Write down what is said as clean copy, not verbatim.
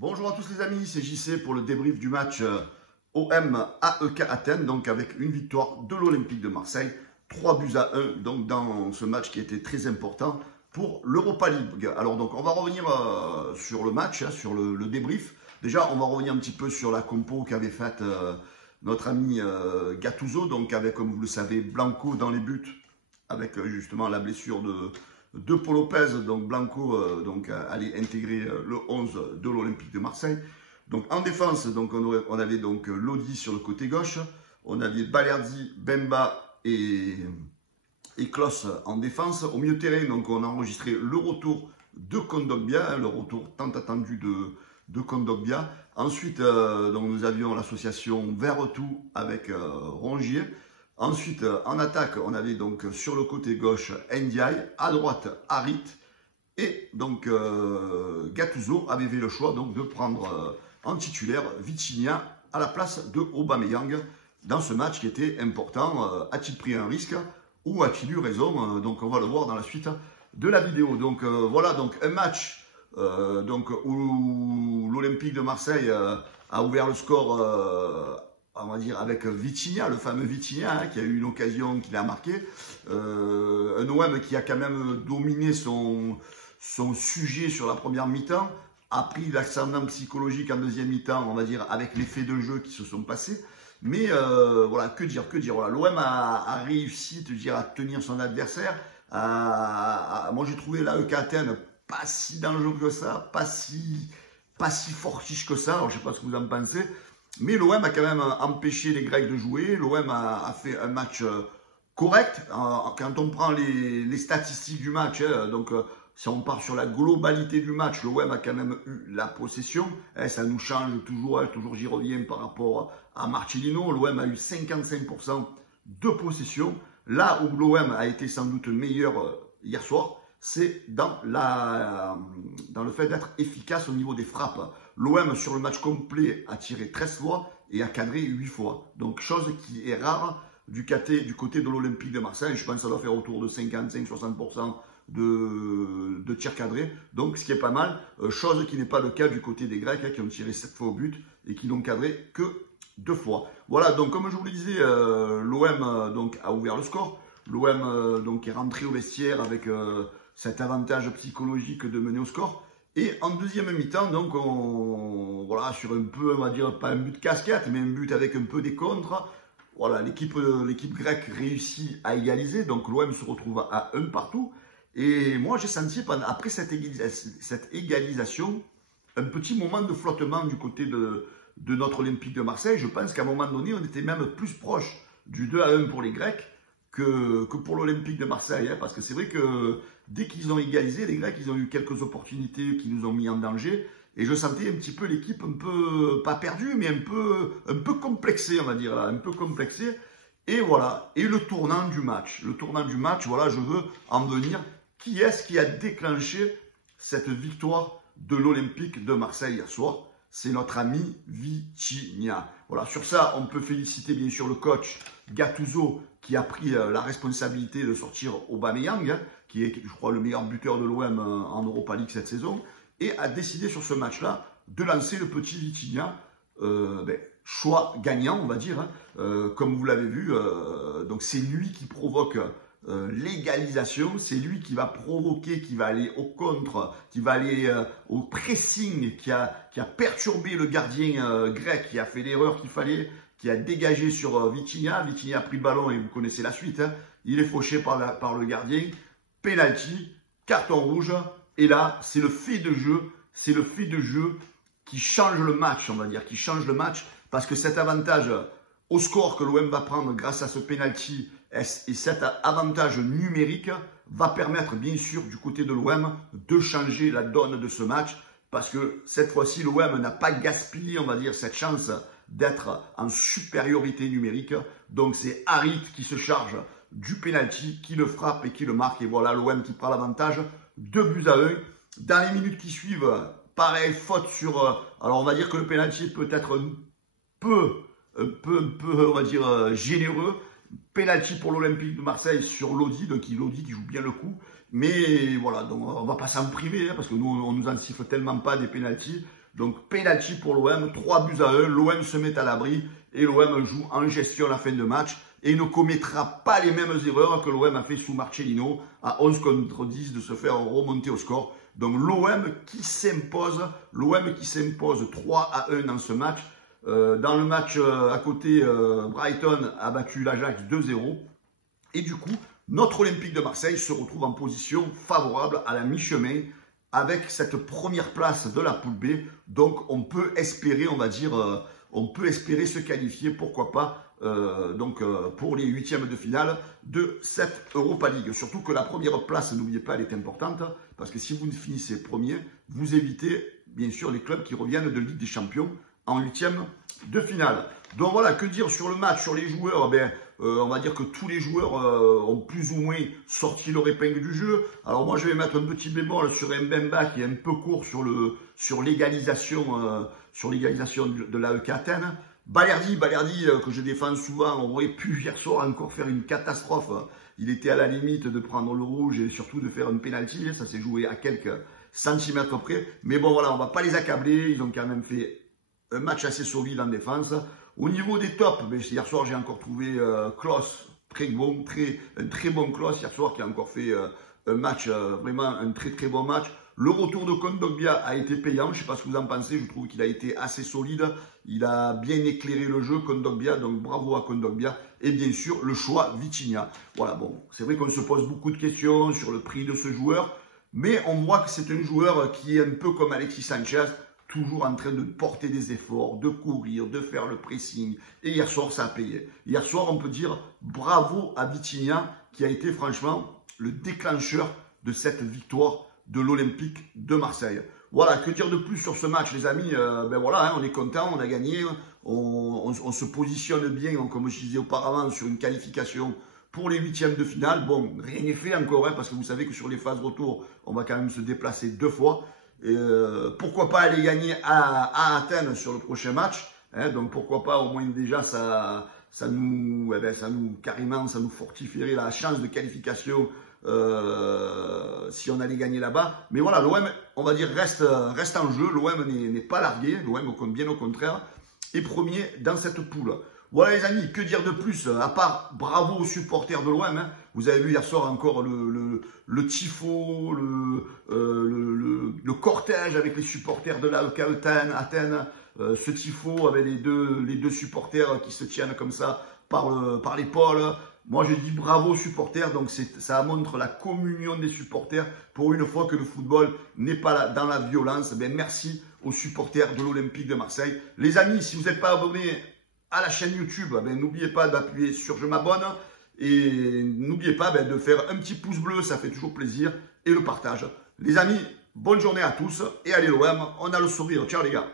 Bonjour à tous les amis, c'est JC pour le débrief du match OM AEK Athènes, donc avec une victoire de l'Olympique de Marseille, 3 buts à 1 donc dans ce match qui était très important pour l'Europa League. Alors donc on va revenir sur le match, sur le débrief. Déjà on va revenir un petit peu sur la compo qu'avait faite notre ami Gattuso, donc avec, comme vous le savez, Blanco dans les buts, avec justement la blessure de Paul Lopez. Donc Blanco allait intégrer le 11 de l'Olympique de Marseille. Donc en défense, donc on avait donc Lodi sur le côté gauche, on avait Balerdi, Bemba et Klos en défense. Au milieu de terrain, donc on a enregistré le retour de Kondogbia, le retour tant attendu de Kondogbia. Ensuite, donc nous avions l'association Verretou avec Rongier. Ensuite, en attaque, on avait donc sur le côté gauche Ndiaye, à droite Harit. Et donc Gattuso avait fait le choix donc, de prendre en titulaire Vitinha à la place de Aubameyang dans ce match qui était important. A-t-il pris un risque ou a-t-il eu raison? Donc on va le voir dans la suite de la vidéo. Donc voilà, donc un match où l'Olympique de Marseille a ouvert le score on va dire avec Vitinha, le fameux Vitinha qui a eu une occasion qu'il a marqué. Un OM qui a quand même dominé son sujet sur la première mi-temps, a pris l'ascendant psychologique en deuxième mi-temps, on va dire, avec les faits de jeu qui se sont passés. Mais voilà, que dire voilà, l'OM a réussi à tenir son adversaire. Moi j'ai trouvé l'AEK Athènes pas si dangereux que ça, pas si fortiche que ça. Alors je sais pas ce que vous en pensez. Mais l'OM a quand même empêché les Grecs de jouer. L'OM a fait un match correct. Quand on prend les statistiques du match, si on part sur la globalité du match, l'OM a quand même eu la possession. Ça nous change toujours, toujours j'y reviens par rapport à Marcelino. L'OM a eu 55% de possession. Là où l'OM a été sans doute meilleur hier soir, c'est dans le fait d'être efficace au niveau des frappes. L'OM sur le match complet a tiré 13 fois et a cadré 8 fois. Donc chose qui est rare du côté de l'Olympique de Marseille. Je pense que ça doit faire autour de 55-60% de tirs cadrés. Donc ce qui est pas mal. Chose qui n'est pas le cas du côté des Grecs qui ont tiré 7 fois au but et qui n'ont cadré que 2 fois. Voilà, donc comme je vous le disais, l'OM a ouvert le score. L'OM est rentré au vestiaire avec cet avantage psychologique de mener au score. Et en deuxième mi-temps, donc, voilà, sur un peu, on va dire, pas un but de casquette, mais un but avec un peu des contres. Voilà, l'équipe grecque réussit à égaliser, donc l'OM se retrouve à 1 partout. Et moi, j'ai senti, après cette égalisation, un petit moment de flottement du côté de notre Olympique de Marseille. Je pense qu'à un moment donné, on était même plus proche du 2-1 pour les Grecs que pour l'Olympique de Marseille. Parce que c'est vrai que dès qu'ils ont égalisé, les Grecs, ils ont eu quelques opportunités qui nous ont mis en danger. Et je sentais un petit peu l'équipe un peu, pas perdue, mais un peu complexée, on va dire, là, un peu complexée. Et voilà, et le tournant du match, voilà, je veux en venir. Qui est-ce qui a déclenché cette victoire de l'Olympique de Marseille hier soir? C'est notre ami Vitinha. Voilà, sur ça, on peut féliciter bien sûr le coach Gattuso qui a pris la responsabilité de sortir Aubameyang, qui est, je crois, le meilleur buteur de l'OM en Europa League cette saison, et a décidé sur ce match-là de lancer le petit Vitinha. Choix gagnant, on va dire, comme vous l'avez vu. Donc c'est lui qui provoque l'égalisation, c'est lui qui va provoquer, qui va aller au contre, qui va aller au pressing, qui a perturbé le gardien grec, qui a fait l'erreur qu'il fallait, qui a dégagé sur Vitinha. Vitinha a pris le ballon et vous connaissez la suite. Il est fauché par le gardien. Penalty, carton rouge. Et là, c'est le fait de jeu, qui change le match, on va dire, qui change le match, parce que cet avantage au score que l'OM va prendre grâce à ce penalty et cet avantage numérique va permettre bien sûr du côté de l'OM de changer la donne de ce match, parce que cette fois-ci l'OM n'a pas gaspillé, on va dire, cette chance d'être en supériorité numérique. Donc c'est Harit qui se charge du penalty, qui le frappe et qui le marque, et voilà l'OM qui prend l'avantage, 2 buts à 1. Dans les minutes qui suivent, pareil, faute sur... alors on va dire que le penalty peut être un peu, on va dire, généreux. Penalty pour l'Olympique de Marseille sur Lodi, donc Lodi qui joue bien le coup. Mais voilà, donc on va pas s'en priver, parce que nous, on nous en siffle tellement pas des penalties. Donc penalty pour l'OM, 3-1, l'OM se met à l'abri et l'OM joue en gestion la fin de match et ne commettra pas les mêmes erreurs que l'OM a fait sous Marcelino à 11 contre 10 de se faire remonter au score. Donc l'OM qui s'impose 3-1 dans ce match. Dans le match à côté, Brighton a battu l'Ajax 2-0. Et du coup, notre Olympique de Marseille se retrouve en position favorable à la mi-chemin avec cette première place de la poule B. Donc on peut espérer, on va dire, on peut espérer se qualifier, pourquoi pas, pour les huitièmes de finale de cette Europa League. Surtout que la première place, n'oubliez pas, elle est importante, parce que si vous finissez premier, vous évitez bien sûr les clubs qui reviennent de Ligue des Champions en huitième de finale. Donc voilà, que dire sur le match, sur les joueurs? On va dire que tous les joueurs ont plus ou moins sorti leur épingle du jeu. Alors moi, je vais mettre un petit bémol sur Mbemba qui est un peu court sur l'égalisation de l'AEK Athènes. Balerdi, que je défends souvent, on aurait pu hier soir encore faire une catastrophe. Il était à la limite de prendre le rouge et surtout de faire un penalty. Ça s'est joué à quelques centimètres près. Mais bon, voilà, on ne va pas les accabler. Ils ont quand même fait un match assez solide en défense. Au niveau des tops, hier soir, j'ai encore trouvé Klos, un très bon Klos hier soir qui a encore fait un match, vraiment un très très bon match. Le retour de Kondogbia a été payant, je ne sais pas ce que vous en pensez, je trouve qu'il a été assez solide. Il a bien éclairé le jeu, Kondogbia, donc bravo à Kondogbia. Et bien sûr, le choix Vitinha. Voilà, bon, c'est vrai qu'on se pose beaucoup de questions sur le prix de ce joueur, mais on voit que c'est un joueur qui est un peu comme Alexis Sanchez, toujours en train de porter des efforts, de courir, de faire le pressing. Et hier soir, ça a payé. Hier soir, on peut dire bravo à Vitinha, qui a été franchement le déclencheur de cette victoire de l'Olympique de Marseille. Voilà, que dire de plus sur ce match, les amis? Voilà, on est content, on a gagné, on se positionne bien, comme je disais auparavant, sur une qualification pour les huitièmes de finale. Bon, rien n'est fait encore, parce que vous savez que sur les phases retour, on va quand même se déplacer 2 fois. Et pourquoi pas aller gagner à Athènes sur le prochain match, donc pourquoi pas, au moins déjà ça nous fortifierait la chance de qualification si on allait gagner là-bas. Mais voilà, l'OM, on va dire, reste en jeu, l'OM n'est pas largué, l'OM bien au contraire, est premier dans cette poule. Voilà les amis, que dire de plus, à part bravo aux supporters de l'OM, vous avez vu hier soir encore le tifo, le cortège avec les supporters de l'AEK Athènes, ce tifo avec les deux supporters qui se tiennent comme ça par l'épaule. Moi je dis bravo aux supporters, donc ça montre la communion des supporters pour une fois que le football n'est pas dans la violence. Merci aux supporters de l'Olympique de Marseille. Les amis, si vous n'êtes pas abonnés à la chaîne YouTube, n'oubliez pas d'appuyer sur je m'abonne et n'oubliez pas de faire un petit pouce bleu, ça fait toujours plaisir, et le partage. Les amis, bonne journée à tous et allez l'OM, on a le sourire. Ciao les gars.